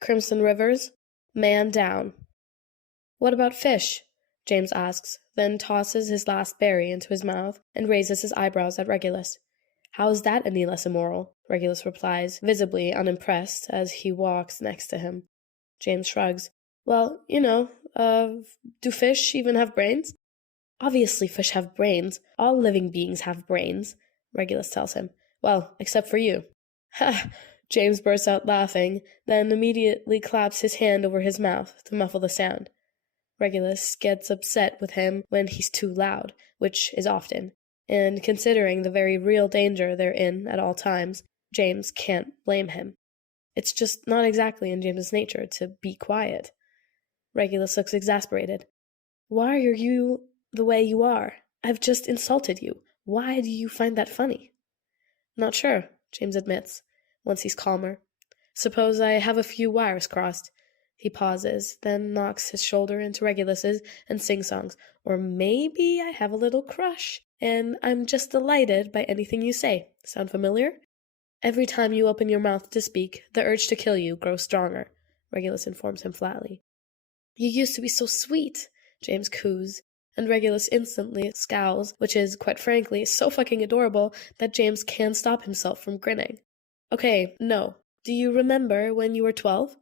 Crimson rivers, man down. What about fish? James asks, then tosses his last berry into his mouth and raises his eyebrows at Regulus. How is that any less immoral? Regulus replies, visibly unimpressed as he walks next to him. James shrugs. Well, do fish even have brains? Obviously fish have brains. All living beings have brains, Regulus tells him. Well, except for you. Ha! James bursts out laughing, then immediately claps his hand over his mouth to muffle the sound. Regulus gets upset with him when he's too loud, which is often, and considering the very real danger they're in at all times, James can't blame him. It's just not exactly in James's nature to be quiet. Regulus looks exasperated. Why are you the way you are? I've just insulted you. Why do you find that funny? Not sure, James admits, once he's calmer. Suppose I have a few wires crossed. He pauses, then knocks his shoulder into Regulus's and sing-songs. Or maybe I have a little crush, and I'm just delighted by anything you say. Sound familiar? Every time you open your mouth to speak, the urge to kill you grows stronger, Regulus informs him flatly. You used to be so sweet, James coos, and Regulus instantly scowls, which is, quite frankly, so fucking adorable that James can't stop himself from grinning. Okay, no. Do you remember when you were 12?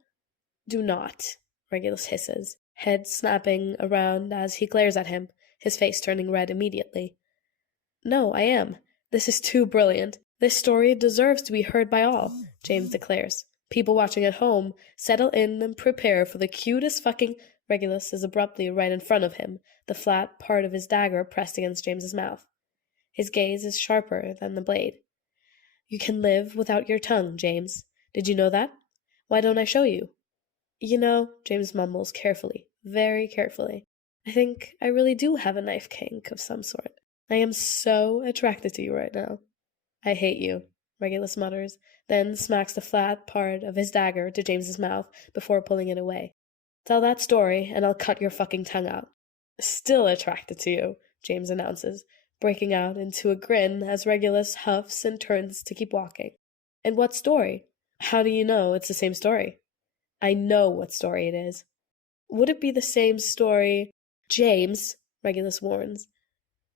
Do not, Regulus hisses, head snapping around as he glares at him, his face turning red immediately. No, I am. This is too brilliant. This story deserves to be heard by all, James declares. People watching at home settle in and prepare for the cutest fucking... Regulus is abruptly right in front of him, the flat part of his dagger pressed against James's mouth. His gaze is sharper than the blade. You can live without your tongue, James. Did you know that? Why don't I show you? James mumbles carefully, very carefully. I think I really do have a knife kink of some sort. I am so attracted to you right now. I hate you, Regulus mutters, then smacks the flat part of his dagger to James's mouth before pulling it away. Tell that story, and I'll cut your fucking tongue out. Still attracted to you, James announces, breaking out into a grin as Regulus huffs and turns to keep walking. And what story? How do you know it's the same story? I know what story it is. Would it be the same story, James, Regulus warns,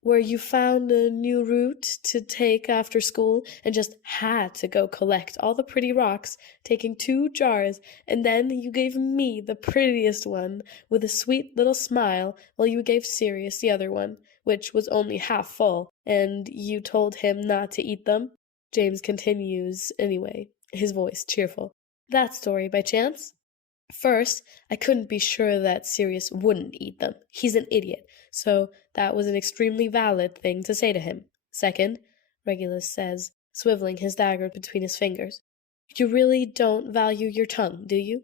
where you found a new route to take after school and just had to go collect all the pretty rocks, taking 2 jars, and then you gave me the prettiest one with a sweet little smile while you gave Sirius the other one, which was only half full, and you told him not to eat them? James continues anyway, his voice cheerful. That story, by chance? First, I couldn't be sure that Sirius wouldn't eat them. He's an idiot, so that was an extremely valid thing to say to him. Second, Regulus says, swiveling his dagger between his fingers, you really don't value your tongue, do you?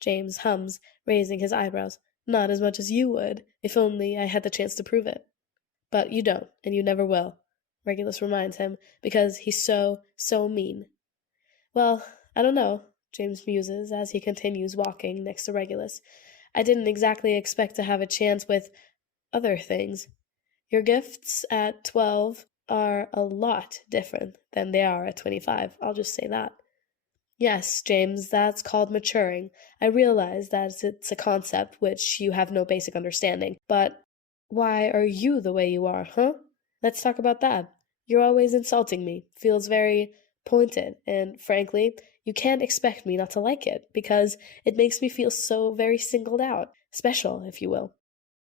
James hums, raising his eyebrows. Not as much as you would, if only I had the chance to prove it. But you don't, and you never will, Regulus reminds him, because he's so mean. Well, I don't know, James muses as he continues walking next to Regulus. I didn't exactly expect to have a chance with other things. Your gifts at 12 are a lot different than they are at 25, I'll just say that. Yes, James, that's called maturing. I realize that it's a concept which you have no basic understanding, but why are you the way you are, huh? Let's talk about that. You're always insulting me. Feels very pointed, and frankly, you can't expect me not to like it, because it makes me feel so very singled out, special, if you will.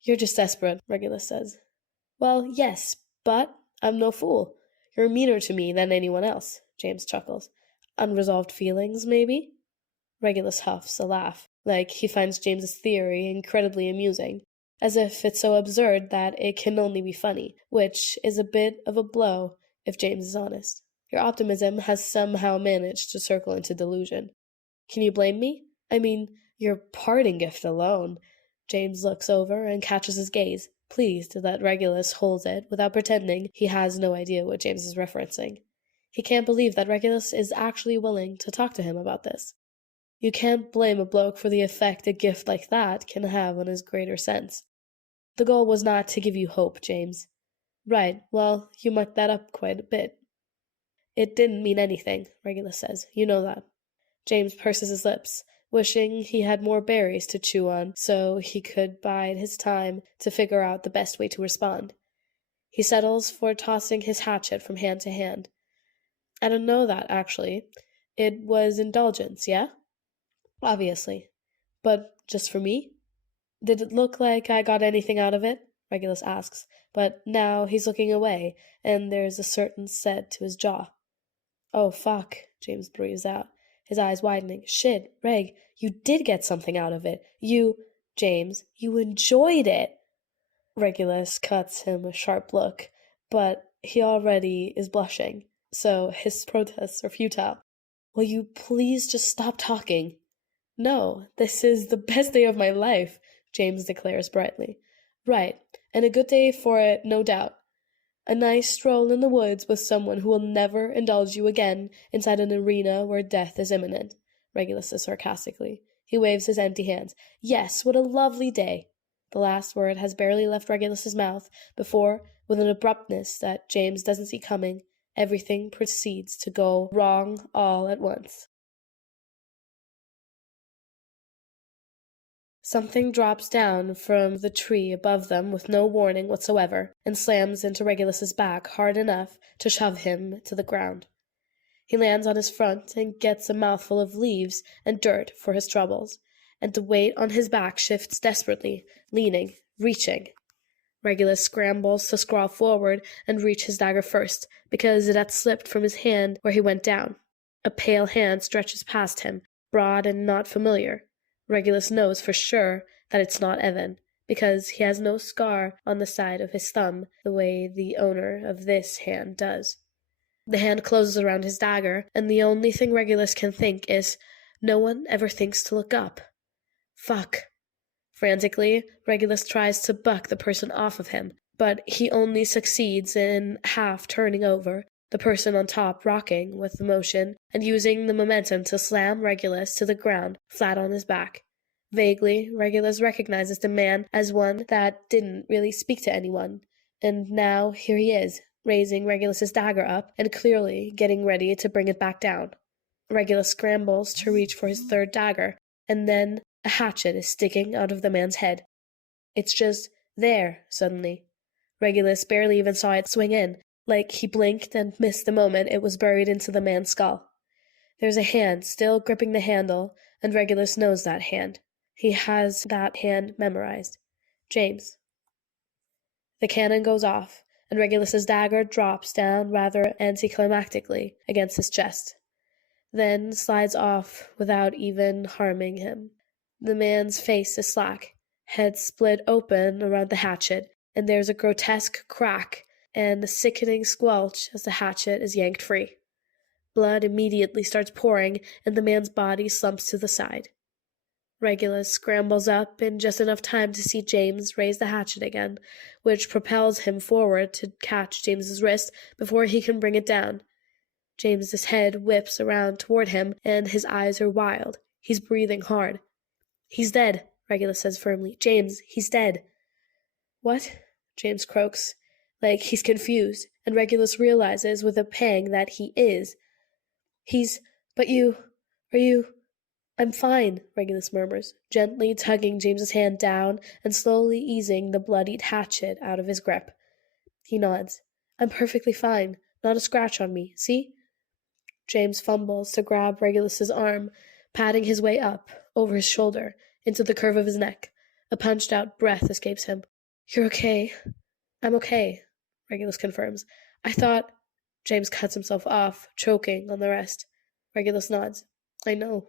You're just desperate, Regulus says. Well, yes, but I'm no fool. You're meaner to me than anyone else, James chuckles. Unresolved feelings, maybe? Regulus huffs a laugh, like he finds James's theory incredibly amusing, as if it's so absurd that it can only be funny, which is a bit of a blow if James is honest. Your optimism has somehow managed to circle into delusion. Can you blame me? I mean, your parting gift alone. James looks over and catches his gaze, pleased that Regulus holds it without pretending he has no idea what James is referencing. He can't believe that Regulus is actually willing to talk to him about this. You can't blame a bloke for the effect a gift like that can have on his greater sense. The goal was not to give you hope, James. Right, well, you mucked that up quite a bit. It didn't mean anything, Regulus says. You know that. James purses his lips, wishing he had more berries to chew on so he could bide his time to figure out the best way to respond. He settles for tossing his hatchet from hand to hand. I don't know that, actually. It was indulgence, yeah? Obviously. But just for me? Did it look like I got anything out of it? Regulus asks, but now he's looking away, and there's a certain set to his jaw. Oh, fuck, James breathes out, his eyes widening. Shit, Reg, you did get something out of it. James, you enjoyed it. Regulus cuts him a sharp look, but he already is blushing, so his protests are futile. Will you please just stop talking? No, this is the best day of my life, James declares brightly. Right, and a good day for it, no doubt. A nice stroll in the woods with someone who will never indulge you again inside an arena where death is imminent, Regulus says sarcastically. He waves his empty hands. Yes, what a lovely day. The last word has barely left Regulus's mouth before, with an abruptness that James doesn't see coming, everything proceeds to go wrong all at once. Something drops down from the tree above them with no warning whatsoever, and slams into Regulus's back hard enough to shove him to the ground. He lands on his front and gets a mouthful of leaves and dirt for his troubles, and the weight on his back shifts desperately, leaning, reaching. Regulus scrambles to scrawl forward and reach his dagger first, because it had slipped from his hand where he went down. A pale hand stretches past him, broad and not familiar. Regulus knows for sure that it's not Evan, because he has no scar on the side of his thumb the way the owner of this hand does. The hand closes around his dagger, and the only thing Regulus can think is, no one ever thinks to look up. Fuck. Frantically, Regulus tries to buck the person off of him, but he only succeeds in half turning over, the person on top rocking with the motion and using the momentum to slam Regulus to the ground flat on his back. Vaguely, Regulus recognizes the man as one that didn't really speak to anyone, and now here he is, raising Regulus's dagger up and clearly getting ready to bring it back down. Regulus scrambles to reach for his third dagger, and then a hatchet is sticking out of the man's head. It's just there, suddenly. Regulus barely even saw it swing in, like he blinked and missed the moment it was buried into the man's skull. There's a hand still gripping the handle, and Regulus knows that hand. He has that hand memorized. James. The cannon goes off, and Regulus's dagger drops down rather anticlimactically against his chest, then slides off without even harming him. The man's face is slack, head split open around the hatchet, and there's a grotesque crack and a sickening squelch as the hatchet is yanked free. Blood immediately starts pouring, and the man's body slumps to the side. Regulus scrambles up in just enough time to see James raise the hatchet again, which propels him forward to catch James's wrist before he can bring it down. James's head whips around toward him, and his eyes are wild. He's breathing hard. He's dead, Regulus says firmly. James, he's dead. What? James croaks, like he's confused, and Regulus realizes with a pang that he is. But you, are you... I'm fine, Regulus murmurs, gently tugging James's hand down and slowly easing the bloodied hatchet out of his grip. He nods. I'm perfectly fine. Not a scratch on me, see? James fumbles to grab Regulus's arm, patting his way up, over his shoulder, into the curve of his neck. A punched-out breath escapes him. You're okay. I'm okay, Regulus confirms. I thought... James cuts himself off, choking on the rest. Regulus nods. I know.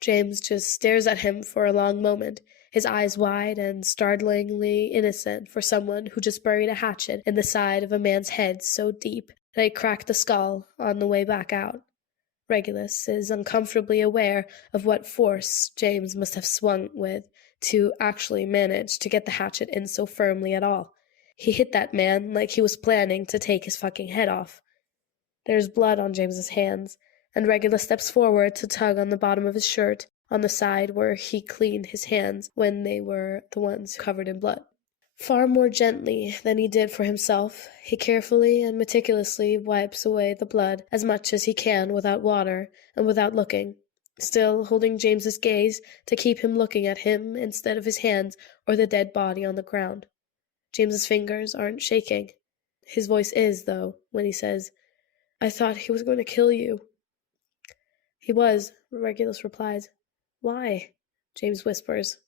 James just stares at him for a long moment, his eyes wide and startlingly innocent for someone who just buried a hatchet in the side of a man's head so deep that it cracked the skull on the way back out. Regulus is uncomfortably aware of what force James must have swung with to actually manage to get the hatchet in so firmly at all. He hit that man like he was planning to take his fucking head off. There's blood on James's hands, and Regulus steps forward to tug on the bottom of his shirt, on the side where he cleaned his hands when they were the ones covered in blood. Far more gently than he did for himself, he carefully and meticulously wipes away the blood as much as he can without water and without looking. still holding James's gaze to keep him looking at him instead of his hands or the dead body on the ground. James's fingers aren't shaking. His voice is, though, when he says, "I thought he was going to kill you." "He was," Regulus replies. "Why?" James whispers.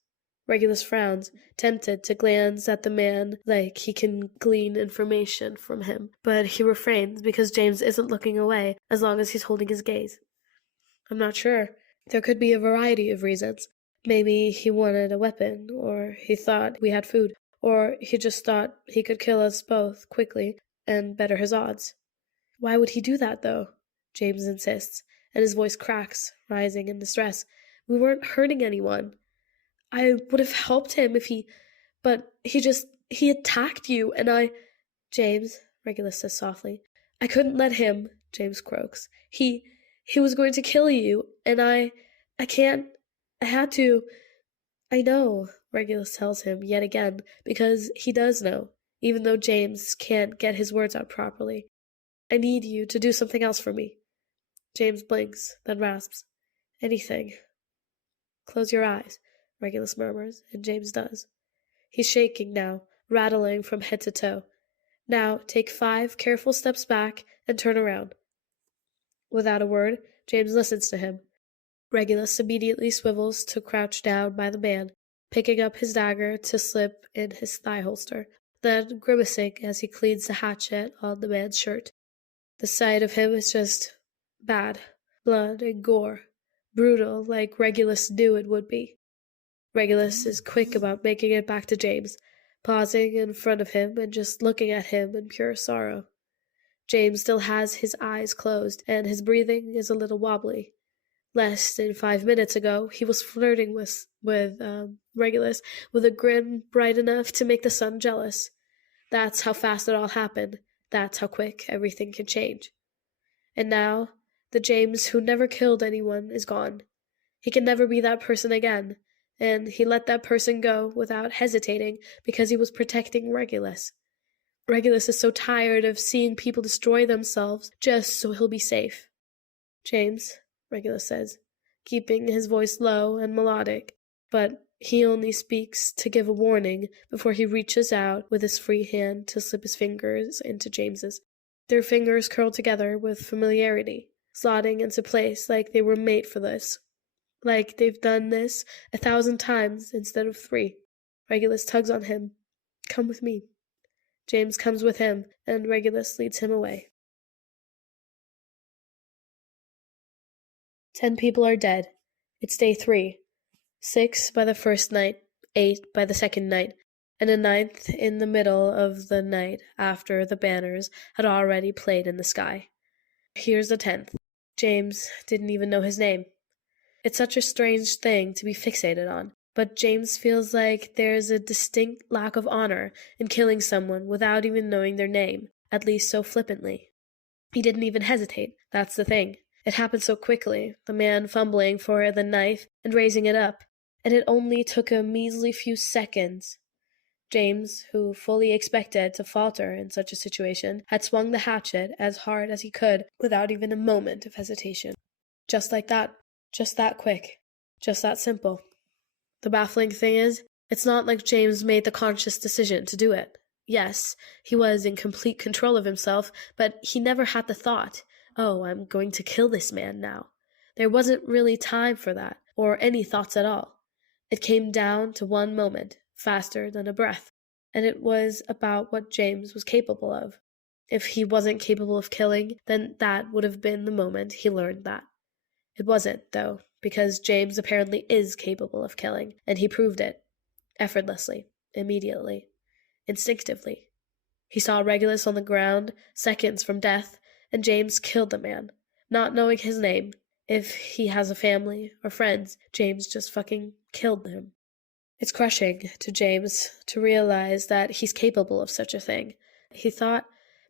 Regulus frowns, tempted to glance at the man like he can glean information from him, but he refrains because James isn't looking away as long as he's holding his gaze. "I'm not sure. There could be a variety of reasons. Maybe he wanted a weapon, or he thought we had food, or he just thought he could kill us both quickly and better his odds." "Why would he do that, though?" James insists, and his voice cracks, rising in distress. "We weren't hurting anyone. I would have helped him if but he attacked you, and I—" "James," Regulus says softly. "I couldn't let him," James croaks. He was going to kill you, and I had to." "I know," Regulus tells him yet again, because he does know, even though James can't get his words out properly. "I need you to do something else for me." James blinks, then rasps, "Anything." "Close your eyes," Regulus murmurs, and James does. He's shaking now, rattling from head to toe. "Now take 5 careful steps back and turn around." Without a word, James listens to him. Regulus immediately swivels to crouch down by the man, picking up his dagger to slip in his thigh holster, then grimacing as he cleans the hatchet on the man's shirt. The sight of him is just bad. Blood and gore. Brutal, like Regulus knew it would be. Regulus is quick about making it back to James, pausing in front of him and just looking at him in pure sorrow. James still has his eyes closed, and his breathing is a little wobbly. Less than 5 minutes ago, he was flirting with Regulus with a grin bright enough to make the sun jealous. That's how fast it all happened. That's how quick everything can change. And now, the James who never killed anyone is gone. He can never be that person again, and he let that person go without hesitating because he was protecting Regulus. Regulus is so tired of seeing people destroy themselves just so he'll be safe. "James," Regulus says, keeping his voice low and melodic, but he only speaks to give a warning before he reaches out with his free hand to slip his fingers into James's. Their fingers curl together with familiarity, slotting into place like they were made for this. Like they've done this 1,000 times instead of 3. Regulus tugs on him. "Come with me." James comes with him, and Regulus leads him away. 10 people are dead. It's day 3. 6 by the first night, 8 by the second night, and a 9th in the middle of the night after the banners had already played in the sky. Here's the 10th. James didn't even know his name. It's such a strange thing to be fixated on, but James feels like there's a distinct lack of honor in killing someone without even knowing their name, at least so flippantly. He didn't even hesitate, that's the thing. It happened so quickly, the man fumbling for the knife and raising it up, and it only took a measly few seconds. James, who fully expected to falter in such a situation, had swung the hatchet as hard as he could without even a moment of hesitation. Just like that. Just that quick. Just that simple. The baffling thing is, it's not like James made the conscious decision to do it. Yes, he was in complete control of himself, but he never had the thought, "Oh, I'm going to kill this man now." There wasn't really time for that, or any thoughts at all. It came down to one moment, faster than a breath, and it was about what James was capable of. If he wasn't capable of killing, then that would have been the moment he learned that. It wasn't, though, because James apparently is capable of killing, and he proved it. Effortlessly, immediately, instinctively. He saw Regulus on the ground, seconds from death, and James killed the man, not knowing his name. If he has a family or friends, James just fucking killed him. It's crushing to James to realize that he's capable of such a thing. He thought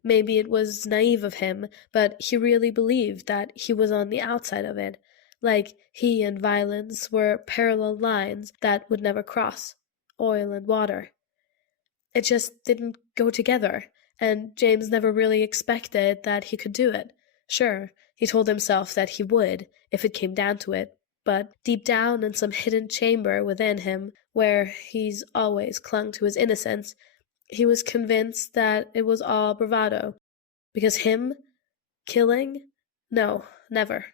maybe it was naive of him, but he really believed that he was on the outside of it, like he and violence were parallel lines that would never cross, oil and water. It just didn't go together, and James never really expected that he could do it. Sure, he told himself that he would, if it came down to it, But deep down in some hidden chamber within him, where he's always clung to his innocence, he was convinced that it was all bravado. Because him killing? No, never.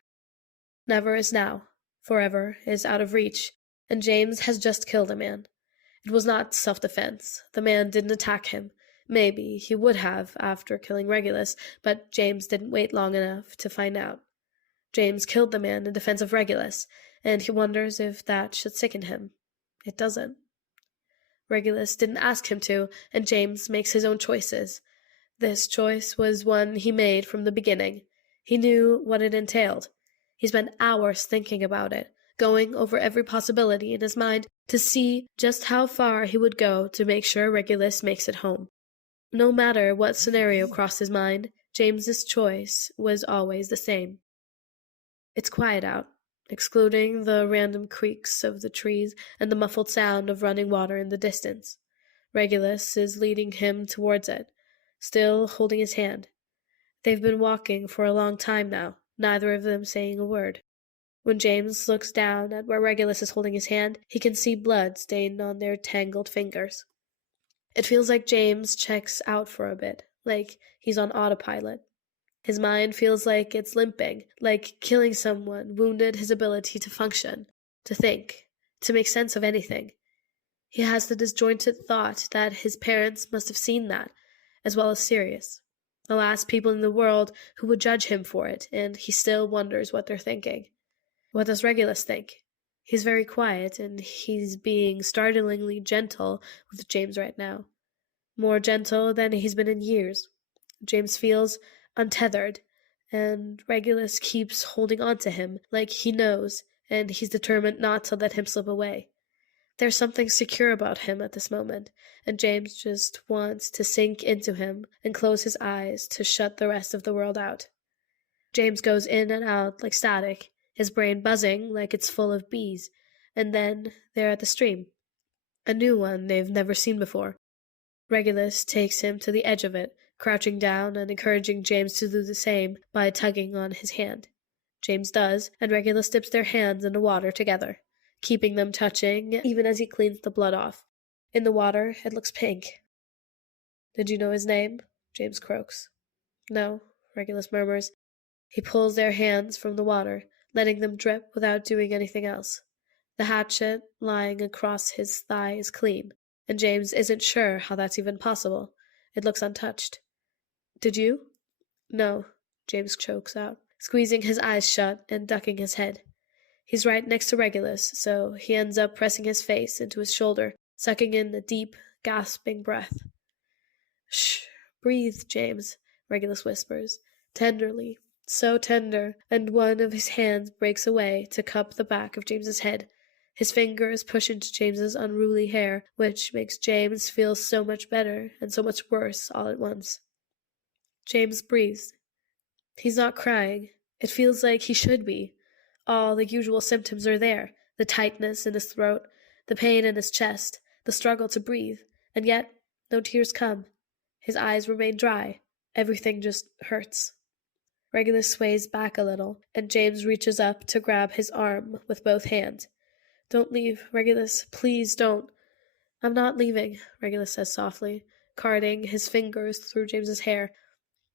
Never is now. Forever is out of reach. And James has just killed a man. It was not self-defense. The man didn't attack him. Maybe he would have after killing Regulus, but James didn't wait long enough to find out. James killed the man in defense of Regulus, and he wonders if that should sicken him. It doesn't. Regulus didn't ask him to, and James makes his own choices. This choice was one he made from the beginning. He knew what it entailed. He spent hours thinking about it, going over every possibility in his mind to see just how far he would go to make sure Regulus makes it home. No matter what scenario crossed his mind, James's choice was always the same. It's quiet out, excluding the random creaks of the trees and the muffled sound of running water in the distance. Regulus is leading him towards it, still holding his hand. They've been walking for a long time now, neither of them saying a word. When James looks down at where Regulus is holding his hand, he can see blood stained on their tangled fingers. It feels like James checks out for a bit, like he's on autopilot. His mind feels like it's limping, like killing someone wounded his ability to function, to think, to make sense of anything. He has the disjointed thought that his parents must have seen that, as well as Sirius, the last people in the world who would judge him for it, and he still wonders what they're thinking. What does Regulus think? He's very quiet, and he's being startlingly gentle with James right now. More gentle than he's been in years. James feels untethered, and Regulus keeps holding on to him like he knows, and he's determined not to let him slip away. There's something secure about him at this moment, and James just wants to sink into him and close his eyes to shut the rest of the world out. James goes in and out like static, his brain buzzing like it's full of bees, and then they're at the stream. A new one they've never seen before. Regulus takes him to the edge of it, crouching down and encouraging James to do the same by tugging on his hand. James does, and Regulus dips their hands in the water together, keeping them touching even as he cleans the blood off. In the water, it looks pink. "Did you know his name?" James croaks. "No," Regulus murmurs. He pulls their hands from the water, letting them drip without doing anything else. The hatchet lying across his thigh is clean, and James isn't sure how that's even possible. It looks untouched. "Did you?" "No," James chokes out, squeezing his eyes shut and ducking his head. He's right next to Regulus, so he ends up pressing his face into his shoulder, sucking in a deep, gasping breath. "Shh, breathe, James," Regulus whispers, tenderly, so tender, and one of his hands breaks away to cup the back of James's head. His fingers push into James's unruly hair, which makes James feel so much better and so much worse all at once. James breathes. He's not crying. It feels like he should be. All the usual symptoms are there, the tightness in his throat, the pain in his chest, the struggle to breathe, and yet no tears come. His eyes remain dry. Everything just hurts. Regulus sways back a little, and James reaches up to grab his arm with both hands. "Don't leave, Regulus. Please don't." "I'm not leaving," Regulus says softly, carding his fingers through James's hair.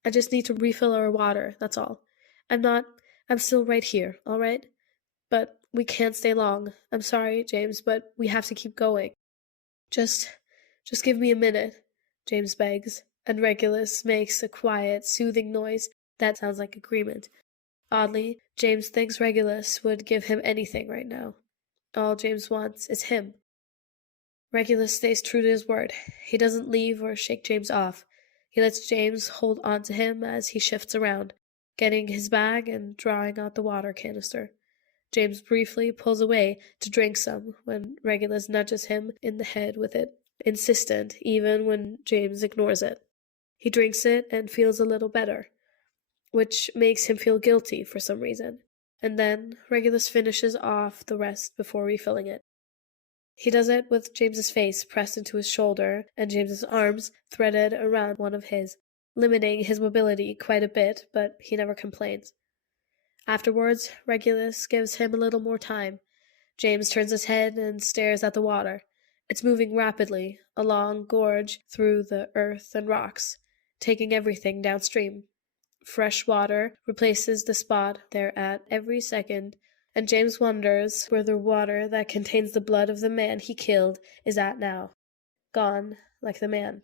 "I just need to refill our water, that's all. I'm still right here, all right? But we can't stay long. I'm sorry, James, but we have to keep going." Just give me a minute," James begs, and Regulus makes a quiet, soothing noise that sounds like agreement. Oddly, James thinks Regulus would give him anything right now. All James wants is him. Regulus stays true to his word. He doesn't leave or shake James off. He lets James hold on to him as he shifts around, getting his bag and drawing out the water canister. James briefly pulls away to drink some when Regulus nudges him in the head with it, insistent even when James ignores it. He drinks it and feels a little better, which makes him feel guilty for some reason, and then Regulus finishes off the rest before refilling it. He does it with James's face pressed into his shoulder and James's arms threaded around one of his, limiting his mobility quite a bit, but he never complains. Afterwards, Regulus gives him a little more time. James turns his head and stares at the water. It's moving rapidly, a long gorge through the earth and rocks, taking everything downstream. Fresh water replaces the spot they're at every second, and James wonders where the water that contains the blood of the man he killed is at now. Gone, like the man.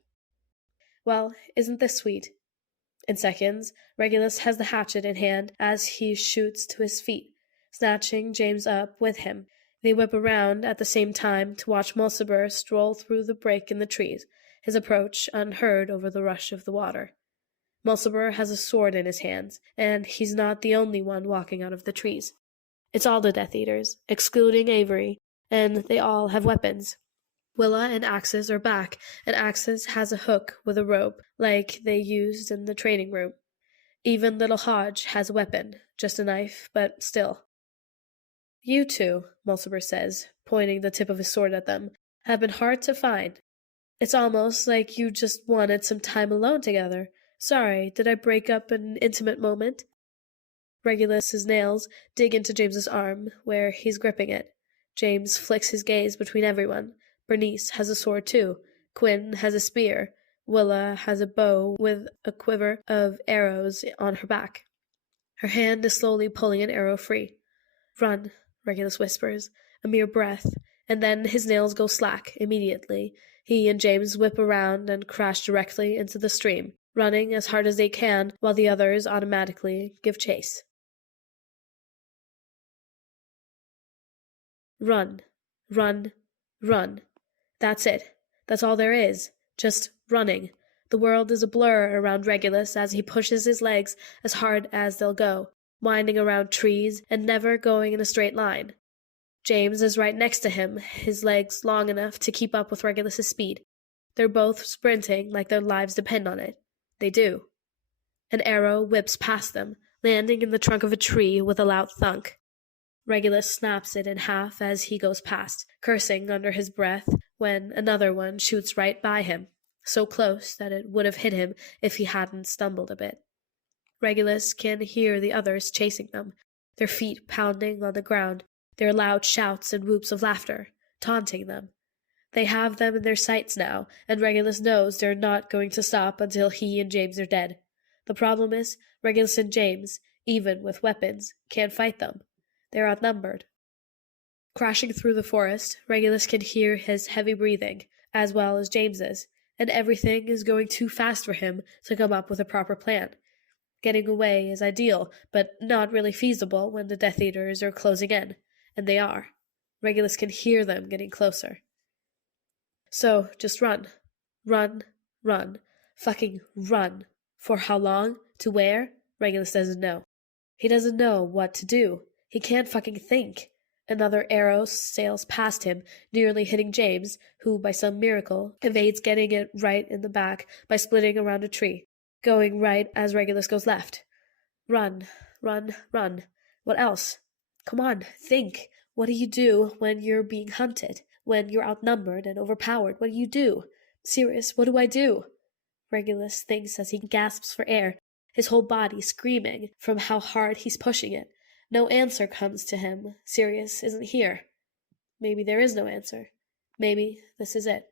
Well, isn't this sweet? In seconds, Regulus has the hatchet in hand as he shoots to his feet, snatching James up with him. They whip around at the same time to watch Mulciber stroll through the break in the trees, his approach unheard over the rush of the water. Mulciber has a sword in his hands, and he's not the only one walking out of the trees. It's all the Death Eaters, excluding Avery, and they all have weapons. Willa and Axis are back, and Axis has a hook with a rope, like they used in the training room. Even little Hodge has a weapon, just a knife, but still. You two, Mulciber says, pointing the tip of his sword at them, have been hard to find. It's almost like you just wanted some time alone together. Sorry, did I break up an intimate moment? Regulus's nails dig into James's arm, where he's gripping it. James flicks his gaze between everyone. Bernice has a sword too. Quinn has a spear. Willa has a bow with a quiver of arrows on her back. Her hand is slowly pulling an arrow free. Run, Regulus whispers, a mere breath, and then his nails go slack immediately. He and James whip around and crash directly into the stream, running as hard as they can while the others automatically give chase. Run, run, run. That's it. That's all there is. Just running. The world is a blur around Regulus as he pushes his legs as hard as they'll go, winding around trees and never going in a straight line. James is right next to him, his legs long enough to keep up with Regulus's speed. They're both sprinting like their lives depend on it. They do. An arrow whips past them, landing in the trunk of a tree with a loud thunk. Regulus snaps it in half as he goes past, cursing under his breath when another one shoots right by him, so close that it would have hit him if he hadn't stumbled a bit. Regulus can hear the others chasing them, their feet pounding on the ground, their loud shouts and whoops of laughter, taunting them. They have them in their sights now, and Regulus knows they're not going to stop until he and James are dead. The problem is, Regulus and James, even with weapons, can't fight them. They're outnumbered. Crashing through the forest, Regulus can hear his heavy breathing, as well as James's, and everything is going too fast for him to come up with a proper plan. Getting away is ideal, but not really feasible when the Death Eaters are closing in, and they are. Regulus can hear them getting closer. So, just run. Run, run. Fucking run. For how long? To where? Regulus doesn't know. He doesn't know what to do. He can't fucking think. Another arrow sails past him, nearly hitting James, who, by some miracle, evades getting it right in the back by splitting around a tree, going right as Regulus goes left. Run, run, run. What else? Come on, think. What do you do when you're being hunted? When you're outnumbered and overpowered? What do you do? Sirius, what do I do? Regulus thinks as he gasps for air, his whole body screaming from how hard he's pushing it. No answer comes to him. Sirius isn't here. Maybe there is no answer. Maybe this is it.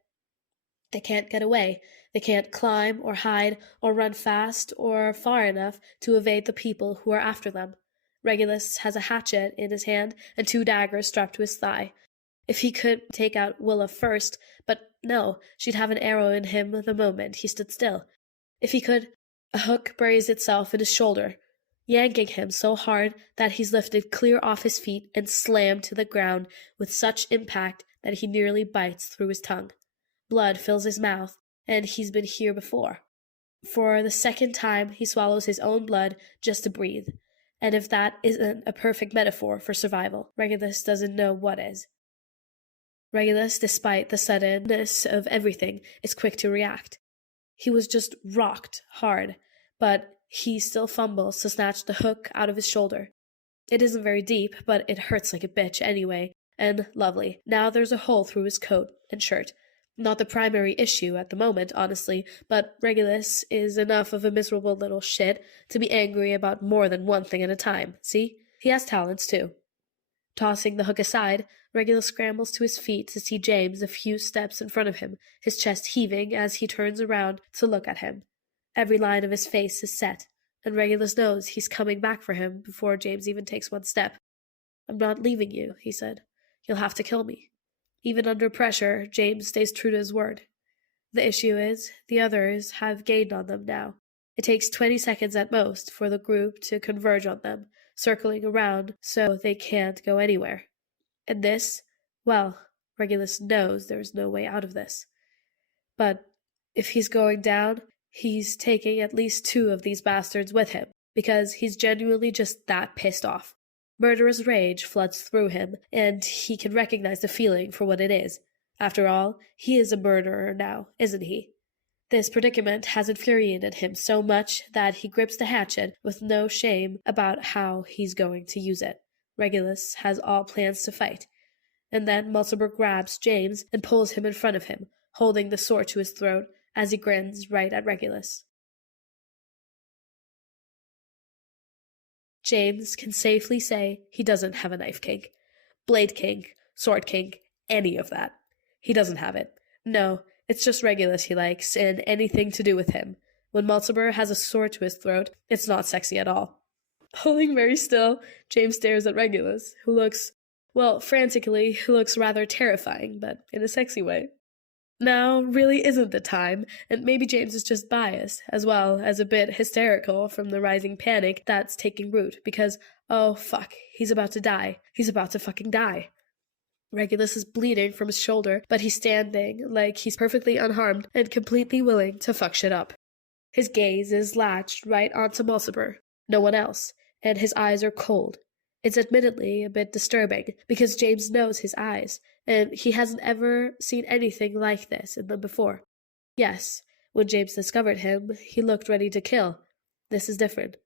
They can't get away. They can't climb or hide or run fast or far enough to evade the people who are after them. Regulus has a hatchet in his hand and 2 daggers strapped to his thigh. If he could take out Willa first, but no, she'd have an arrow in him the moment he stood still. If he could, a hook buries itself in his shoulder, yanking him so hard that he's lifted clear off his feet and slammed to the ground with such impact that he nearly bites through his tongue. Blood fills his mouth, and he's been here before. For the second time, he swallows his own blood just to breathe. And if that isn't a perfect metaphor for survival, Regulus doesn't know what is. Regulus, despite the suddenness of everything, is quick to react. He was just rocked hard, but he still fumbles to snatch the hook out of his shoulder. It isn't very deep, but it hurts like a bitch anyway, and lovely. Now there's a hole through his coat and shirt. Not the primary issue at the moment, honestly, but Regulus is enough of a miserable little shit to be angry about more than one thing at a time, see? He has talents, too. Tossing the hook aside, Regulus scrambles to his feet to see James a few steps in front of him, his chest heaving as he turns around to look at him. Every line of his face is set, and Regulus knows he's coming back for him before James even takes one step. "I'm not leaving you," he said. "You'll have to kill me." Even under pressure, James stays true to his word. The issue is, the others have gained on them now. It takes 20 seconds at most for the group to converge on them, circling around so they can't go anywhere. And this, well, Regulus knows there's no way out of this. But if he's going down, he's taking at least 2 of these bastards with him, because he's genuinely just that pissed off. Murderous rage floods through him, and he can recognize the feeling for what it is. After all, he is a murderer now, isn't he? This predicament has infuriated him so much that he grips the hatchet with no shame about how he's going to use it. Regulus has all plans to fight. And then Mulciber grabs James and pulls him in front of him, holding the sword to his throat as he grins right at Regulus. James can safely say he doesn't have a knife king, blade king, sword king, any of that. He doesn't have it. No, it's just Regulus he likes, and anything to do with him. When Mulciber has a sword to his throat, it's not sexy at all. Holding very still, James stares at Regulus, who looks, well, frantically, who looks rather terrifying, but in a sexy way. Now really isn't the time, and maybe James is just biased, as well as a bit hysterical from the rising panic that's taking root, because, oh fuck, he's about to die. He's about to fucking die. Regulus is bleeding from his shoulder, but he's standing like he's perfectly unharmed and completely willing to fuck shit up. His gaze is latched right onto Mulciber, no one else, and his eyes are cold. It's admittedly a bit disturbing, because James knows his eyes, and he hasn't ever seen anything like this in them before. Yes, when James discovered him, he looked ready to kill. This is different.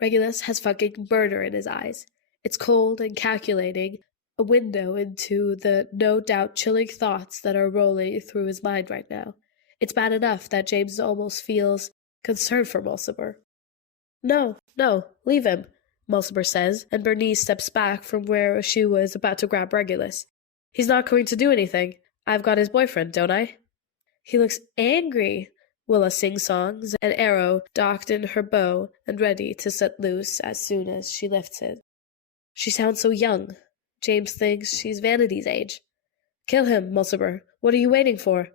Regulus has fucking murder in his eyes. It's cold and calculating, a window into the no-doubt chilling thoughts that are rolling through his mind right now. It's bad enough that James almost feels concerned for Mulciber. No, leave him, Mulciber says, and Bernice steps back from where she was about to grab Regulus. He's not going to do anything. I've got his boyfriend, don't I? He looks angry. Willa sings songs, an arrow docked in her bow and ready to set loose as soon as she lifts it. She sounds so young. James thinks she's Vanity's age. Kill him, Mulciber. What are you waiting for?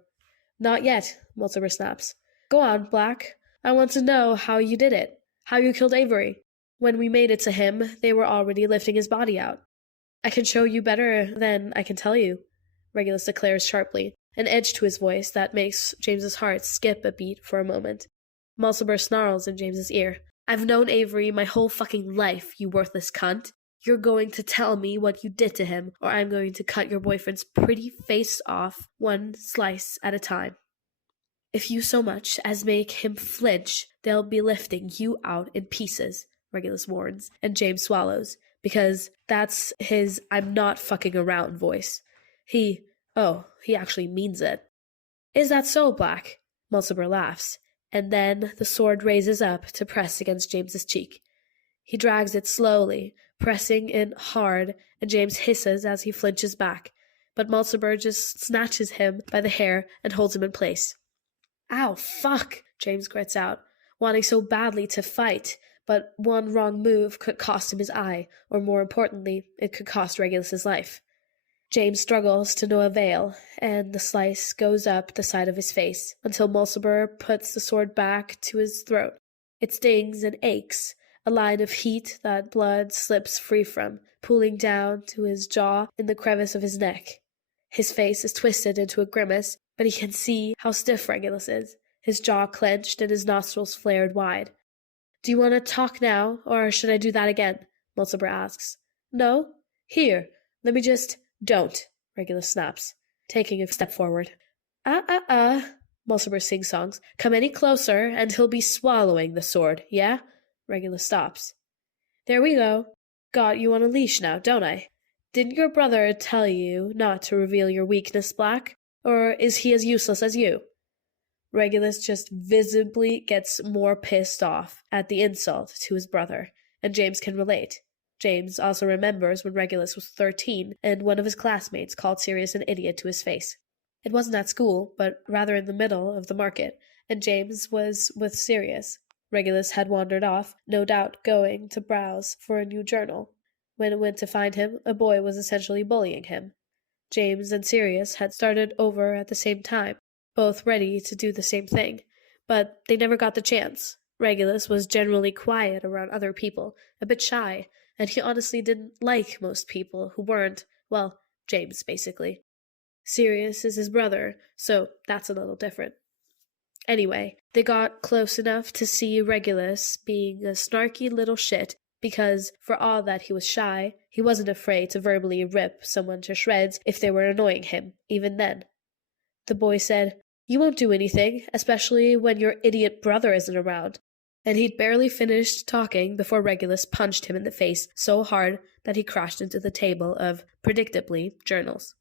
Not yet, Mulciber snaps. Go on, Black. I want to know how you did it. How you killed Avery. When we made it to him, they were already lifting his body out. I can show you better than I can tell you, Regulus declares sharply, an edge to his voice that makes James's heart skip a beat for a moment. Mulciber snarls in James's ear. I've known Avery my whole fucking life, you worthless cunt. You're going to tell me what you did to him, or I'm going to cut your boyfriend's pretty face off one slice at a time. If you so much as make him flinch, they'll be lifting you out in pieces, Regulus warns, and James swallows, because that's his I'm not fucking around voice. He actually means it. Is that so, Black? Mulciber laughs, and then the sword raises up to press against James's cheek. He drags it slowly, pressing in hard, and James hisses as he flinches back, but Mulciber just snatches him by the hair and holds him in place. Ow, fuck, James grits out, wanting so badly to fight, but one wrong move could cost him his eye, or more importantly, it could cost Regulus's life. James struggles to no avail, and the slice goes up the side of his face, until Mulciber puts the sword back to his throat. It stings and aches, a line of heat that blood slips free from, pooling down to his jaw in the crevice of his neck. His face is twisted into a grimace, but he can see how stiff Regulus is, his jaw clenched and his nostrils flared wide. Do you want to talk now, or should I do that again? Mulciber asks. No? Here, let me just... Don't, Regulus snaps, taking a step forward. Mulciber sing-songs. Come any closer, and he'll be swallowing the sword, yeah? Regulus stops. There we go. Got you on a leash now, don't I? Didn't your brother tell you not to reveal your weakness, Black? Or is he as useless as you? Regulus just visibly gets more pissed off at the insult to his brother, and James can relate. James also remembers when Regulus was 13 and one of his classmates called Sirius an idiot to his face. It wasn't at school, but rather in the middle of the market, and James was with Sirius. Regulus had wandered off, no doubt going to browse for a new journal. When it went to find him, a boy was essentially bullying him. James and Sirius had started over at the same time, both ready to do the same thing, but they never got the chance. Regulus was generally quiet around other people, a bit shy, and he honestly didn't like most people who weren't, well, James, basically. Sirius is his brother, so that's a little different. Anyway, they got close enough to see Regulus being a snarky little shit because, for all that he was shy, he wasn't afraid to verbally rip someone to shreds if they were annoying him, even then. The boy said, "You won't do anything, especially when your idiot brother isn't around." And he'd barely finished talking before Regulus punched him in the face so hard that he crashed into the table of, predictably, journals.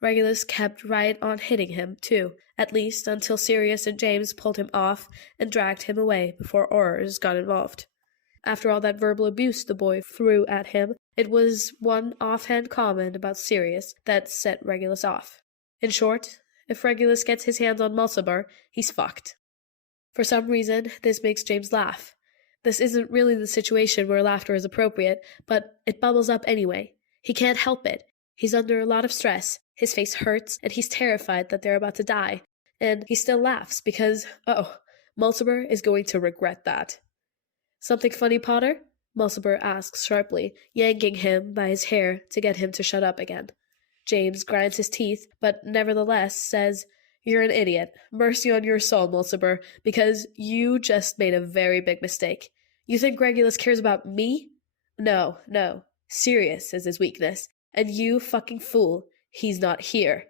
Regulus kept right on hitting him, too, at least until Sirius and James pulled him off and dragged him away before Aurors got involved. After all that verbal abuse the boy threw at him, it was one offhand comment about Sirius that set Regulus off. In short, if Regulus gets his hands on Mulciber, he's fucked. For some reason, this makes James laugh. This isn't really the situation where laughter is appropriate, but it bubbles up anyway. He can't help it. He's under a lot of stress, his face hurts, and he's terrified that they're about to die. And he still laughs because, Mulciber is going to regret that. "Something funny, Potter?" Mulciber asks sharply, yanking him by his hair to get him to shut up again. James grinds his teeth, but nevertheless says, "You're an idiot. Mercy on your soul, Mulciber, because you just made a very big mistake. You think Regulus cares about me? No. Sirius is his weakness. And you fucking fool, he's not here."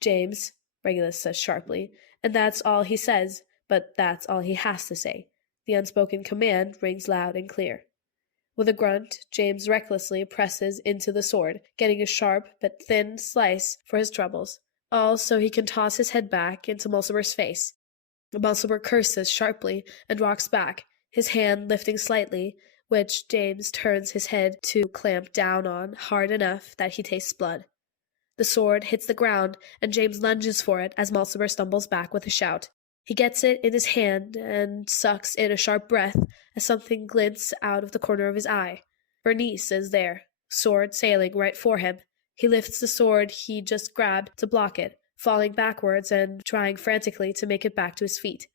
"James," Regulus says sharply, and that's all he says, but that's all he has to say. The unspoken command rings loud and clear. With a grunt, James recklessly presses into the sword, getting a sharp but thin slice for his troubles, all so he can toss his head back into Mulciber's face. Mulciber curses sharply and rocks back, his hand lifting slightly, which James turns his head to clamp down on hard enough that he tastes blood. The sword hits the ground, and James lunges for it as Mulciber stumbles back with a shout. He gets it in his hand and sucks in a sharp breath as something glints out of the corner of his eye. Bernice is there, sword sailing right for him. He lifts the sword he just grabbed to block it, falling backwards and trying frantically to make it back to his feet.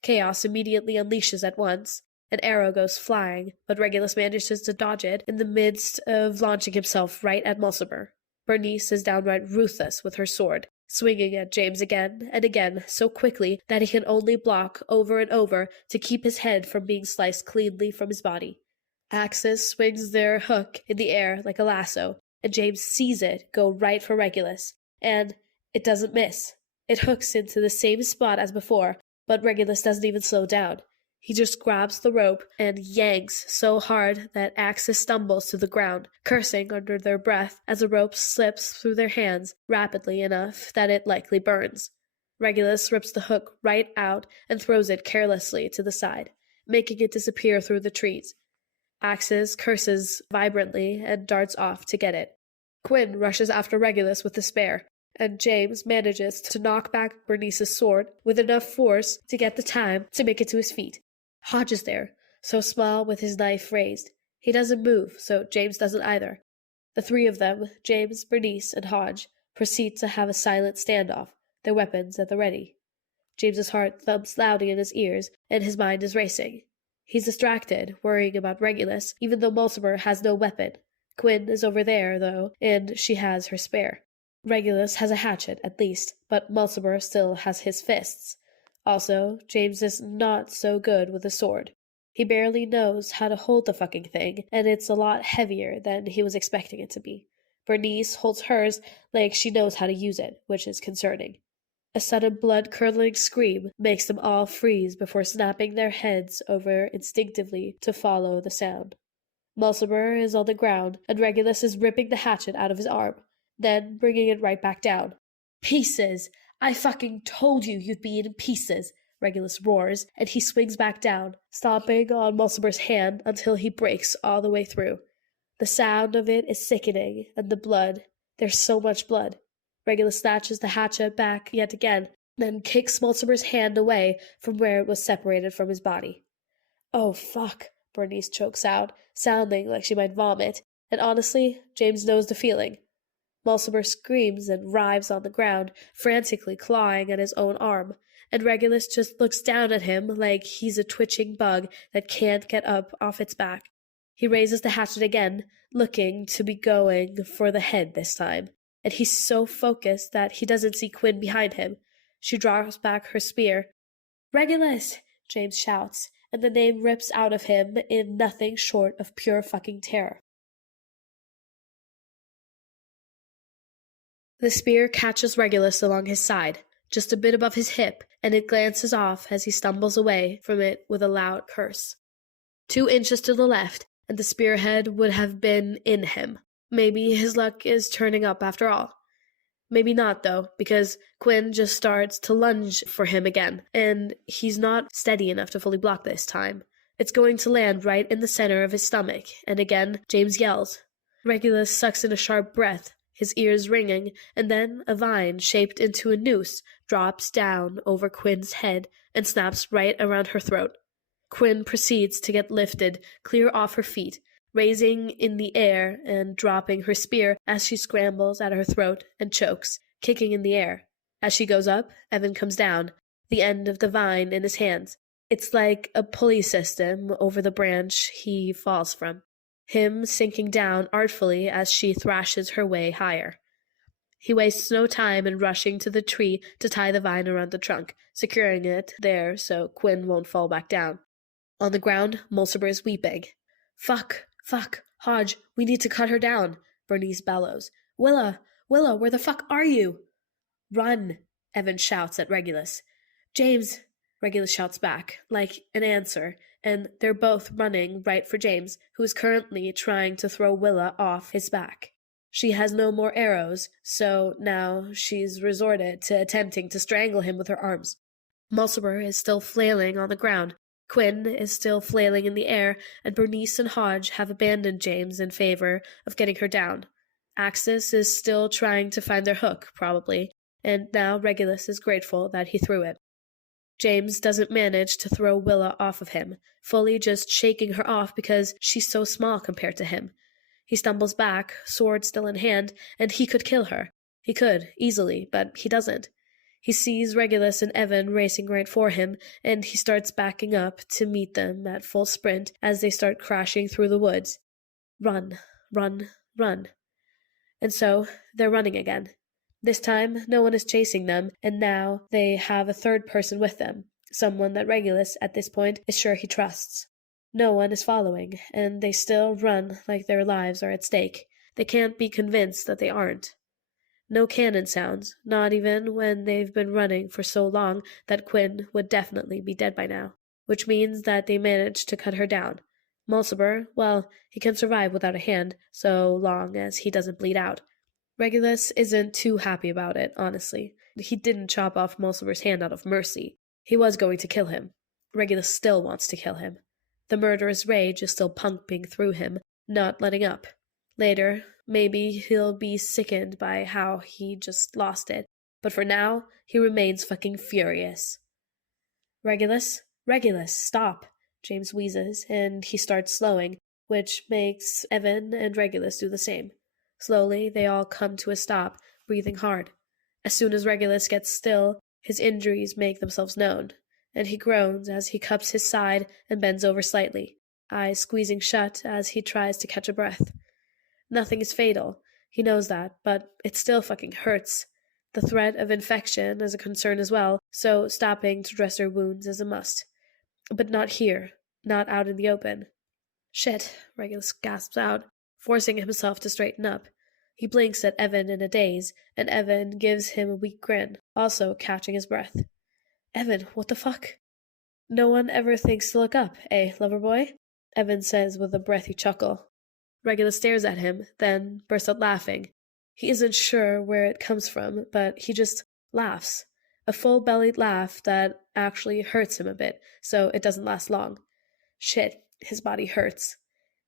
Chaos immediately unleashes at once. An arrow goes flying, but Regulus manages to dodge it in the midst of launching himself right at Mulciber. Bernice is downright ruthless with her sword, swinging at James again and again so quickly that he can only block over and over to keep his head from being sliced cleanly from his body. Axes swings their hook in the air like a lasso, and James sees it go right for Regulus, and it doesn't miss. It hooks into the same spot as before, but Regulus doesn't even slow down. He just grabs the rope and yanks so hard that Axis stumbles to the ground, cursing under their breath as the rope slips through their hands rapidly enough that it likely burns. Regulus rips the hook right out and throws it carelessly to the side, making it disappear through the trees. Axis curses vibrantly and darts off to get it. Quinn rushes after Regulus with the spear, and James manages to knock back Bernice's sword with enough force to get the time to make it to his feet. Hodge is there, so small with his knife raised. He doesn't move, so James doesn't either. The three of them, James, Bernice, and Hodge, proceed to have a silent standoff, their weapons at the ready. James's heart thumps loudly in his ears, and his mind is racing. He's distracted, worrying about Regulus, even though Mulciber has no weapon. Quinn is over there, though, and she has her spare. Regulus has a hatchet, at least, but Mulciber still has his fists. Also, James is not so good with a sword. He barely knows how to hold the fucking thing, and it's a lot heavier than he was expecting it to be. Bernice holds hers like she knows how to use it, which is concerning. A sudden blood-curdling scream makes them all freeze before snapping their heads over instinctively to follow the sound. Mulciber is on the ground, and Regulus is ripping the hatchet out of his arm, then bringing it right back down. "Pieces! I fucking told you you'd be in pieces!" Regulus roars, and he swings back down, stomping on Mulciber's hand until he breaks all the way through. The sound of it is sickening, and the blood. There's so much blood. Regulus snatches the hatchet back yet again, then kicks Mulciber's hand away from where it was separated from his body. "Oh, fuck," Bernice chokes out, sounding like she might vomit, and honestly, James knows the feeling. Mulciber screams and writhes on the ground, frantically clawing at his own arm, and Regulus just looks down at him like he's a twitching bug that can't get up off its back. He raises the hatchet again, looking to be going for the head this time, and he's so focused that he doesn't see Quinn behind him. She draws back her spear. "Regulus!" James shouts, and the name rips out of him in nothing short of pure fucking terror. The spear catches Regulus along his side, just a bit above his hip, and it glances off as he stumbles away from it with a loud curse. 2 inches to the left, and the spearhead would have been in him. Maybe his luck is turning up after all. Maybe not, though, because Quinn just starts to lunge for him again, and he's not steady enough to fully block this time. It's going to land right in the center of his stomach, and again, James yells. Regulus sucks in a sharp breath, his ears ringing, and then a vine shaped into a noose drops down over Quinn's head and snaps right around her throat. Quinn proceeds to get lifted clear off her feet, raising in the air and dropping her spear as she scrambles at her throat and chokes, kicking in the air. As she goes up, Evan comes down, the end of the vine in his hands. It's like a pulley system over the branch he falls from, him sinking down artfully as she thrashes her way higher. He wastes no time in rushing to the tree to tie the vine around the trunk, securing it there so Quinn won't fall back down. On the ground, Mulciber is weeping. Fuck, Hodge, we need to cut her down, Bernice bellows. Willa, where the fuck are you? Run, Evan shouts at Regulus. James, Regulus shouts back, like an answer, and they're both running right for James, who is currently trying to throw Willa off his back. She has no more arrows, so now she's resorted to attempting to strangle him with her arms. Mulciber is still flailing on the ground. Quinn is still flailing in the air, and Bernice and Hodge have abandoned James in favor of getting her down. Axis is still trying to find their hook, probably, and now Regulus is grateful that he threw it. James doesn't manage to throw Willa off of him, fully just shaking her off because she's so small compared to him. He stumbles back, sword still in hand, and he could kill her. He could, easily, but he doesn't. He sees Regulus and Evan racing right for him, and he starts backing up to meet them at full sprint as they start crashing through the woods. Run. And so, they're running again. This time, no one is chasing them, and now they have a third person with them, someone that Regulus, at this point, is sure he trusts. No one is following, and they still run like their lives are at stake. They can't be convinced that they aren't. No cannon sounds, not even when they've been running for so long that Quinn would definitely be dead by now, which means that they managed to cut her down. Mulciber, well, he can survive without a hand, so long as he doesn't bleed out. Regulus isn't too happy about it, honestly. He didn't chop off Mulciber's hand out of mercy. He was going to kill him. Regulus still wants to kill him. The murderous rage is still pumping through him, not letting up. Later, maybe he'll be sickened by how he just lost it, but for now, he remains fucking furious. Regulus, stop, James wheezes, and he starts slowing, which makes Evan and Regulus do the same. Slowly, they all come to a stop, breathing hard. As soon as Regulus gets still, his injuries make themselves known, and he groans as he cups his side and bends over slightly, eyes squeezing shut as he tries to catch a breath. Nothing is fatal. He knows that, but it still fucking hurts. The threat of infection is a concern as well, so stopping to dress her wounds is a must. But not here, not out in the open. Shit, Regulus gasps out, forcing himself to straighten up. He blinks at Evan in a daze, and Evan gives him a weak grin, also catching his breath. Evan, what the fuck? No one ever thinks to look up, eh, lover boy? Evan says with a breathy chuckle. Regulus stares at him, then bursts out laughing. He isn't sure where it comes from, but he just laughs. A full-bellied laugh that actually hurts him a bit, so it doesn't last long. Shit, his body hurts.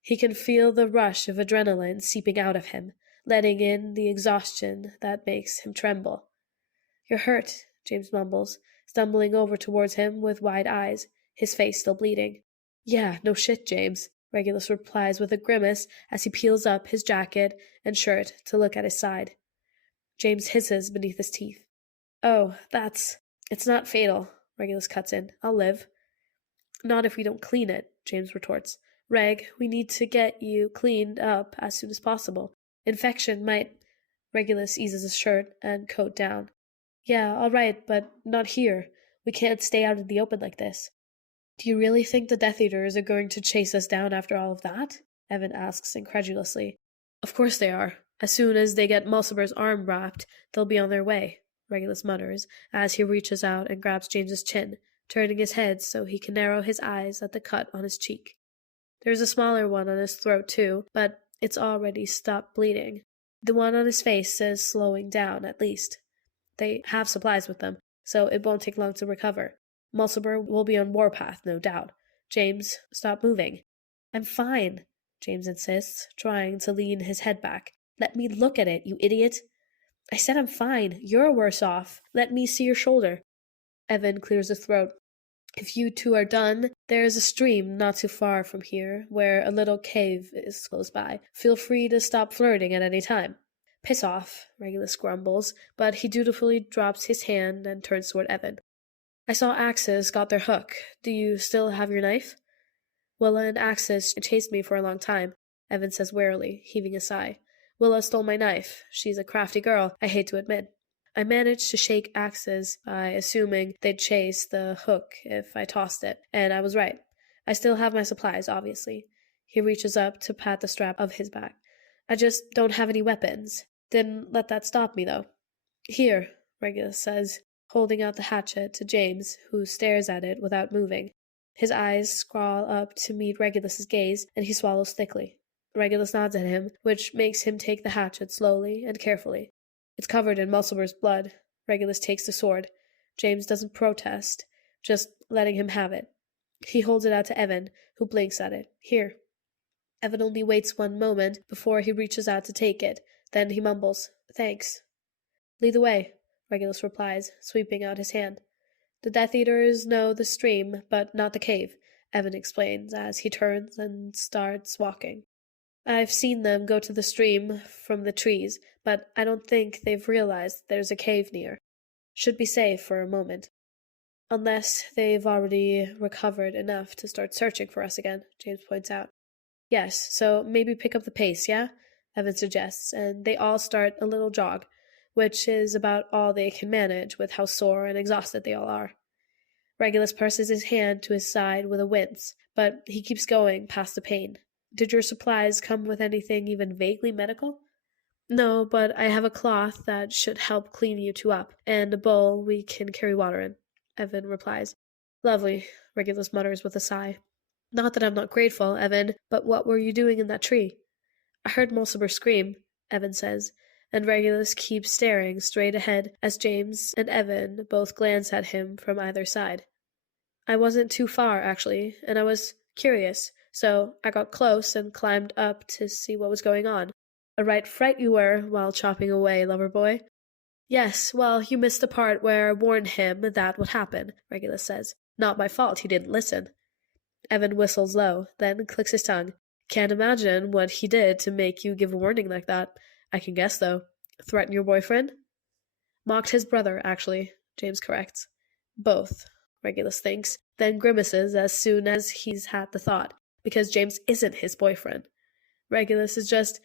He can feel the rush of adrenaline seeping out of him, letting in the exhaustion that makes him tremble. "You're hurt," James mumbles, stumbling over towards him with wide eyes, his face still bleeding. "Yeah, no shit, James," Regulus replies with a grimace as he peels up his jacket and shirt to look at his side. James hisses beneath his teeth. "Oh, it's not fatal," Regulus cuts in. "I'll live." "Not if we don't clean it," James retorts. "Reg, we need to get you cleaned up as soon as possible. Infection might—" Regulus eases his shirt and coat down. "Yeah, all right, but not here. We can't stay out in the open like this." "Do you really think the Death Eaters are going to chase us down after all of that?" Evan asks incredulously. "Of course they are. As soon as they get Mulciber's arm wrapped, they'll be on their way," Regulus mutters, as he reaches out and grabs James's chin, turning his head so he can narrow his eyes at the cut on his cheek. There's a smaller one on his throat too, but it's already stopped bleeding. The one on his face is slowing down, at least. They have supplies with them, so it won't take long to recover. Mulciber will be on warpath, no doubt. James, stop moving. "I'm fine," James insists, trying to lean his head back. "Let me look at it, you idiot." "I said I'm fine. You're worse off. Let me see your shoulder." Evan clears his throat. "If you two are done, there is a stream not too far from here, where a little cave is close by. Feel free to stop flirting at any time." "Piss off," Regulus grumbles, but he dutifully drops his hand and turns toward Evan. "I saw Axis got their hook. Do you still have your knife?" "Willa and Axis chased me for a long time," Evan says wearily, heaving a sigh. "Willa stole my knife. She's a crafty girl, I hate to admit. I managed to shake Axis by assuming they'd chase the hook if I tossed it, and I was right. I still have my supplies, obviously." He reaches up to pat the strap of his back. "I just don't have any weapons. Didn't let that stop me, though." "Here," Regulus says, holding out the hatchet to James, who stares at it without moving. His eyes scrawl up to meet Regulus's gaze, and he swallows thickly. Regulus nods at him, which makes him take the hatchet slowly and carefully. It's covered in Mulciber's blood. Regulus takes the sword. James doesn't protest, just letting him have it. He holds it out to Evan, who blinks at it. "Here." Evan only waits one moment before he reaches out to take it. Then he mumbles, "Thanks." "Lead the way," Regulus replies, sweeping out his hand. "The Death Eaters know the stream, but not the cave," Evan explains as he turns and starts walking. "I've seen them go to the stream from the trees, but I don't think they've realized there's a cave near. Should be safe for a moment. Unless they've already recovered enough to start searching for us again," James points out. "Yes, so maybe pick up the pace, yeah?" Evan suggests, and they all start a little jog, which is about all they can manage with how sore and exhausted they all are. Regulus presses his hand to his side with a wince, but he keeps going past the pain. "Did your supplies come with anything even vaguely medical?" "No, but I have a cloth that should help clean you two up, and a bowl we can carry water in," Evan replies. "Lovely," Regulus mutters with a sigh. "Not that I'm not grateful, Evan, but what were you doing in that tree?" "I heard Mulciber scream," Evan says, and Regulus keeps staring straight ahead as James and Evan both glance at him from either side. "I wasn't too far, actually, and I was curious, so I got close and climbed up to see what was going on. A right fright you were while chopping away, lover boy." "Yes, well, you missed the part where I warned him that would happen," Regulus says. "Not my fault he didn't listen." Evan whistles low, then clicks his tongue. "Can't imagine what he did to make you give a warning like that. I can guess, though. Threaten your boyfriend?" "Mocked his brother, actually," James corrects. "Both," Regulus thinks, then grimaces as soon as he's had the thought, because James isn't his boyfriend. Regulus is just,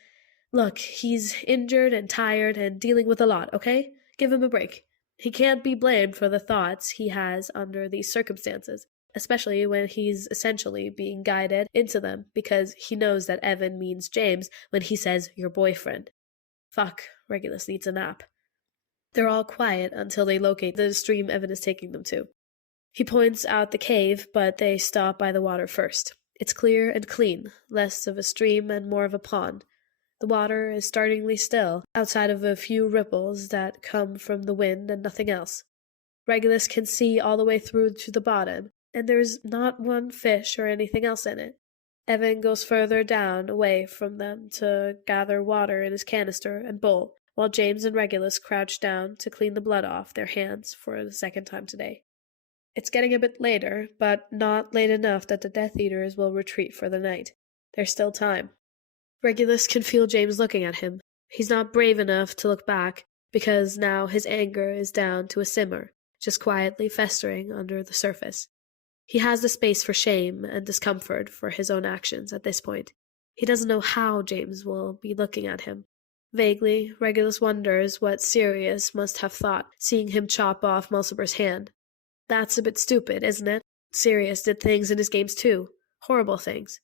"Look, he's injured and tired and dealing with a lot, okay? Give him a break. He can't be blamed for the thoughts he has under these circumstances, especially when he's essentially being guided into them because he knows that Evan means James when he says your boyfriend. Fuck, Regulus needs a nap." They're all quiet until they locate the stream Evan is taking them to. He points out the cave, but they stop by the water first. It's clear and clean, less of a stream and more of a pond. The water is startlingly still, outside of a few ripples that come from the wind and nothing else. Regulus can see all the way through to the bottom, and there's not one fish or anything else in it. Evan goes further down away from them to gather water in his canister and bowl, while James and Regulus crouch down to clean the blood off their hands for the second time today. It's getting a bit later, but not late enough that the Death Eaters will retreat for the night. There's still time. Regulus can feel James looking at him. He's not brave enough to look back, because now his anger is down to a simmer, just quietly festering under the surface. He has the space for shame and discomfort for his own actions at this point. He doesn't know how James will be looking at him. Vaguely, Regulus wonders what Sirius must have thought, seeing him chop off Mulciber's hand. That's a bit stupid, isn't it? Sirius did things in his games too. Horrible things.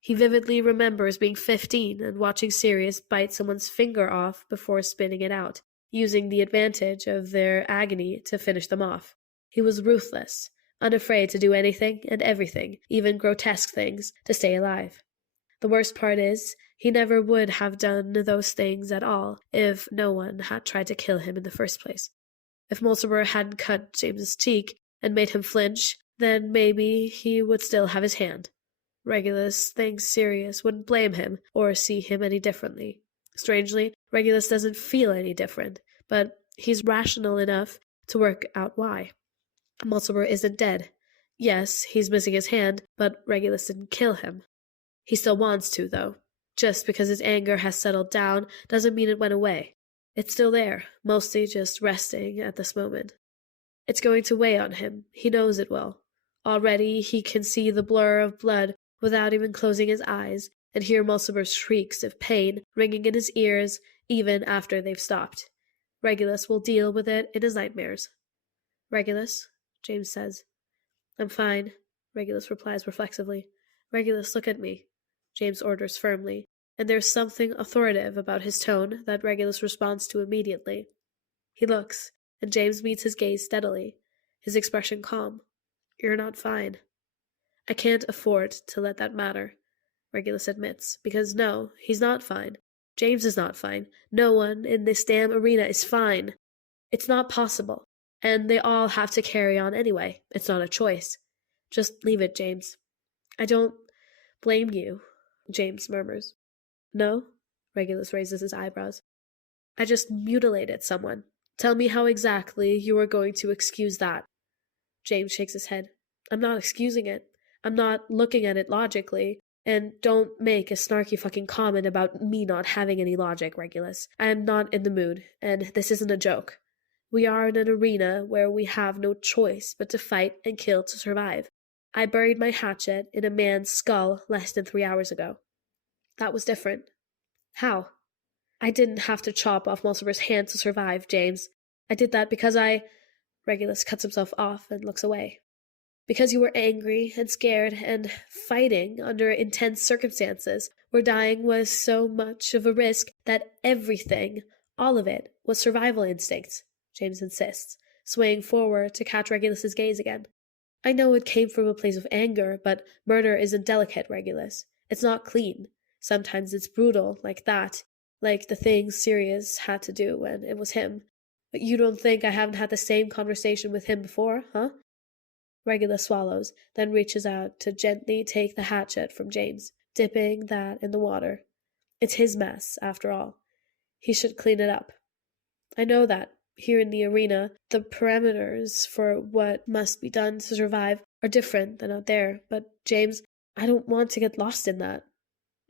He vividly remembers being 15 and watching Sirius bite someone's finger off before spitting it out, using the advantage of their agony to finish them off. He was ruthless, unafraid to do anything and everything, even grotesque things, to stay alive. The worst part is, he never would have done those things at all if no one had tried to kill him in the first place. If Mulciber hadn't cut James's cheek and made him flinch, then maybe he would still have his hand. Regulus thinks Sirius wouldn't blame him or see him any differently. Strangely, Regulus doesn't feel any different, but he's rational enough to work out why. Mulciber isn't dead. Yes, he's missing his hand, but Regulus didn't kill him. He still wants to, though. Just because his anger has settled down doesn't mean it went away. It's still there, mostly just resting at this moment. It's going to weigh on him. He knows it will. Already he can see the blur of blood without even closing his eyes, and hear Mulciber's shrieks of pain ringing in his ears even after they've stopped. Regulus will deal with it in his nightmares. Regulus, James says. I'm fine, Regulus replies reflexively. Regulus, look at me, James orders firmly, and there's something authoritative about his tone that Regulus responds to immediately. He looks, and James meets his gaze steadily, his expression calm. You're not fine. I can't afford to let that matter, Regulus admits, because no, he's not fine. James is not fine. No one in this damn arena is fine. It's not possible, and they all have to carry on anyway. It's not a choice. Just leave it, James. I don't blame you, James murmurs. No? Regulus raises his eyebrows. I just mutilated someone. Tell me how exactly you are going to excuse that. James shakes his head. I'm not excusing it. I'm not looking at it logically. And don't make a snarky fucking comment about me not having any logic, Regulus. I am not in the mood, and this isn't a joke. We are in an arena where we have no choice but to fight and kill to survive. I buried my hatchet in a man's skull less than 3 hours ago. That was different. How? I didn't have to chop off Mulciber's hand to survive, James. I did that because Regulus cuts himself off and looks away. Because you were angry and scared and fighting under intense circumstances, where dying was so much of a risk that everything, all of it, was survival instincts, James insists, swaying forward to catch Regulus's gaze again. I know it came from a place of anger, but murder isn't delicate, Regulus. It's not clean. Sometimes it's brutal, like that, like the things Sirius had to do when it was him. But you don't think I haven't had the same conversation with him before, huh? Regulus swallows, then reaches out to gently take the hatchet from James, dipping that in the water. It's his mess, after all. He should clean it up. I know that. Here in the arena, the parameters for what must be done to survive are different than out there, but, James, I don't want to get lost in that.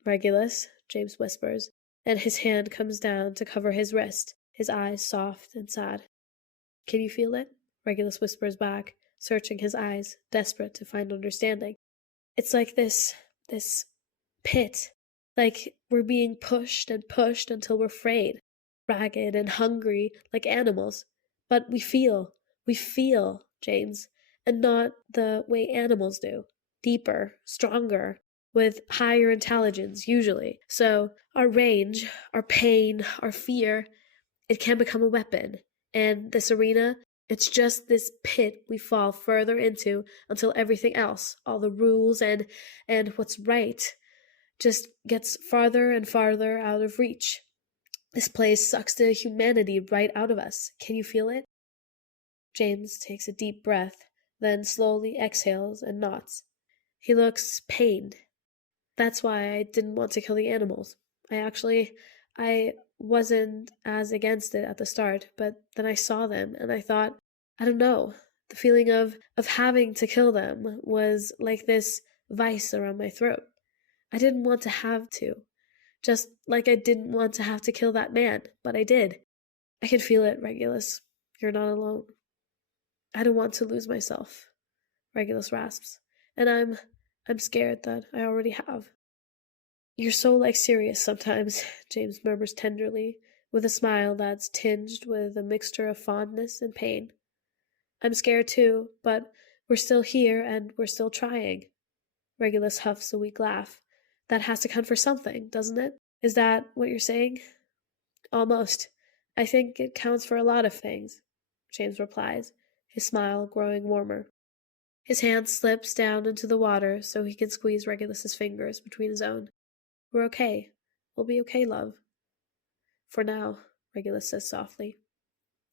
Regulus, James whispers, and his hand comes down to cover his wrist, his eyes soft and sad. Can you feel it? Regulus whispers back, searching his eyes, desperate to find understanding. It's like this pit. Like we're being pushed and pushed until we're frayed, ragged and hungry like animals. But we feel, James, and not the way animals do. Deeper, stronger, with higher intelligence, usually. So our rage, our pain, our fear, it can become a weapon. And this arena, it's just this pit we fall further into until everything else, all the rules and what's right, just gets farther and farther out of reach. This place sucks the humanity right out of us. Can you feel it? James takes a deep breath, then slowly exhales and nods. He looks pained. That's why I didn't want to kill the animals. I wasn't as against it at the start, but then I saw them and I thought, I don't know, the feeling of having to kill them was like this vice around my throat. I didn't want to have to. Just like I didn't want to have to kill that man, but I did. I can feel it, Regulus. You're not alone. I don't want to lose myself, Regulus rasps. And I'm scared that I already have. You're so serious sometimes, James murmurs tenderly, with a smile that's tinged with a mixture of fondness and pain. I'm scared too, but we're still here and we're still trying. Regulus huffs a weak laugh. That has to count for something, doesn't it? Is that what you're saying? Almost. I think it counts for a lot of things, James replies, his smile growing warmer. His hand slips down into the water so he can squeeze Regulus's fingers between his own. We're okay. We'll be okay, love. For now, Regulus says softly.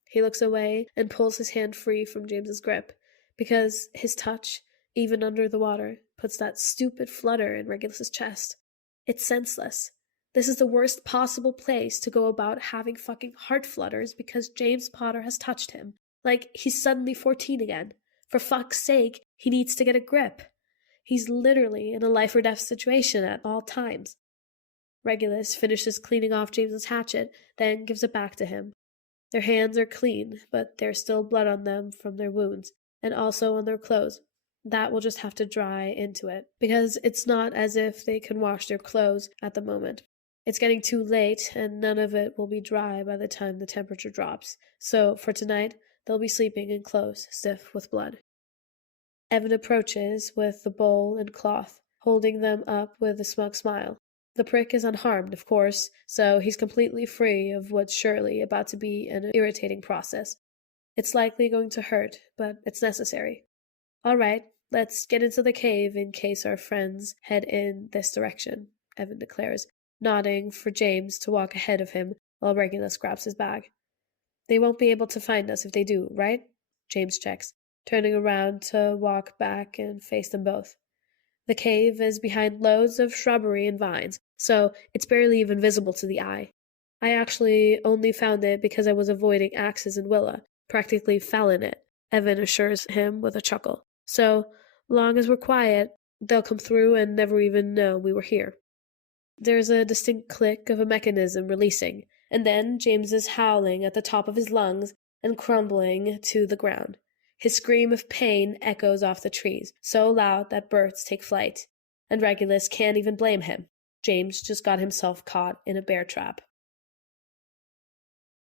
He looks away and pulls his hand free from James's grip, because his touch, even under the water, puts that stupid flutter in Regulus's chest. It's senseless. This is the worst possible place to go about having fucking heart flutters because James Potter has touched him. Like he's suddenly 14 again. For fuck's sake, he needs to get a grip. He's literally in a life or death situation at all times. Regulus finishes cleaning off James's hatchet, then gives it back to him. Their hands are clean, but there's still blood on them from their wounds, and also on their clothes. That will just have to dry into it, because it's not as if they can wash their clothes at the moment. It's getting too late, and none of it will be dry by the time the temperature drops, so for tonight, they'll be sleeping in clothes stiff with blood. Evan approaches with the bowl and cloth, holding them up with a smug smile. The prick is unharmed, of course, so he's completely free of what's surely about to be an irritating process. It's likely going to hurt, but it's necessary. All right, let's get into the cave in case our friends head in this direction, Evan declares, nodding for James to walk ahead of him while Regulus grabs his bag. They won't be able to find us if they do, right? James checks, turning around to walk back and face them both. The cave is behind loads of shrubbery and vines, so it's barely even visible to the eye. I actually only found it because I was avoiding axes and Willa, practically fell in it, Evan assures him with a chuckle. So, long as we're quiet, they'll come through and never even know we were here. There's a distinct click of a mechanism releasing, and then James is howling at the top of his lungs and crumbling to the ground. His scream of pain echoes off the trees, so loud that birds take flight, and Regulus can't even blame him. James just got himself caught in a bear trap.